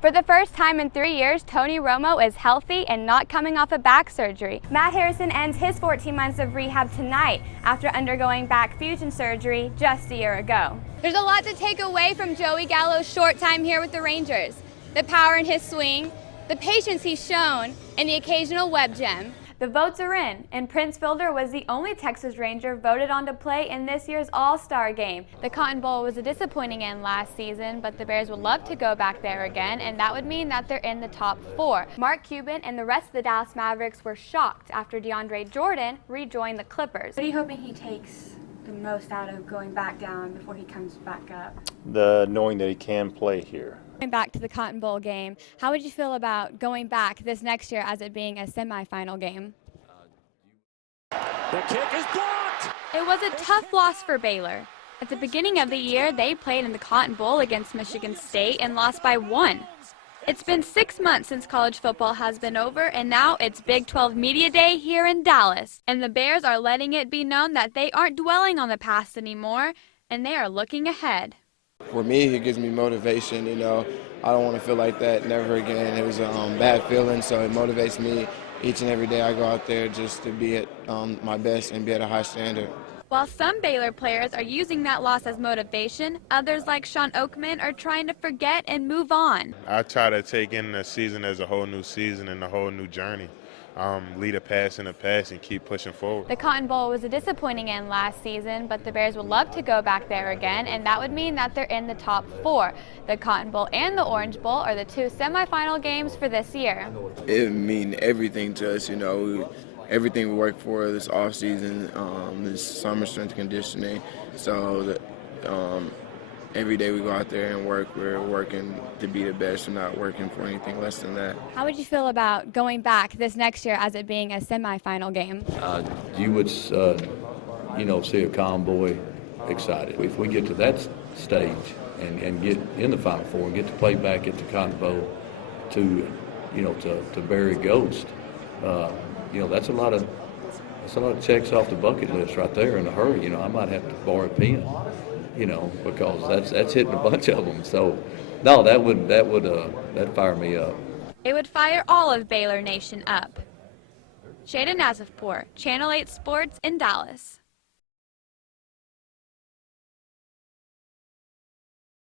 For the first time in 3 years, Tony Romo is healthy and not coming off a back surgery. Matt Harrison ends his 14 months of rehab tonight after undergoing back fusion surgery just a year ago. There's a lot to take away from Joey Gallo's short time here with the Rangers. The power in his swing, the patience he's shown, and the occasional web gem. The votes are in, and Prince Fielder was the only Texas Ranger voted on to play in this year's All-Star game. The Cotton Bowl was a disappointing end last season, but the Bears would love to go back there again, and that would mean that they're in the top 4. Mark Cuban and the rest of the Dallas Mavericks were shocked after DeAndre Jordan rejoined the Clippers. What are you hoping he takes the most out of going back down before he comes back up? The knowing that he can play here. Going back to the Cotton Bowl game, how would you feel about going back this next year as it being a semifinal game? The kick is blocked! It was a tough loss for Baylor. At the beginning of the year, they played in the Cotton Bowl against Michigan State and lost by 1. It's been 6 months since college football has been over, and now it's Big 12 Media Day here in Dallas. And the Bears are letting it be known that they aren't dwelling on the past anymore, and they are looking ahead. For me, it gives me motivation, I don't want to feel like that never again. It was a bad feeling, so it motivates me each and every day I go out there just to be at my best and be at a high standard. While some Baylor players are using that loss as motivation, others like Sean Oakman are trying to forget and move on. I try to take in the season as a whole new season and a whole new journey. Lead a pass in a pass and keep pushing forward. The Cotton Bowl was a disappointing end last season, but the Bears would love to go back there again, and that would mean that they're in the top 4. The Cotton Bowl and the Orange Bowl are the 2 semifinal games for this year. It means everything to us, everything we work for this off season, this summer strength conditioning. So that, every day we go out there and work, we're working to be the best. We're not working for anything less than that. How would you feel about going back this next year as it being a semifinal game? You would, see a convoy excited. If we get to that stage and get in the Final Four and get to play back at the Cotton Bowl to bury Ghost, that's a lot of checks off the bucket list right there in a hurry. I might have to borrow a pen. Because that's hitting a bunch of them. So, no, that'd fire me up. It would fire all of Baylor Nation up. Shayda Nazifpour, Channel 8 Sports in Dallas.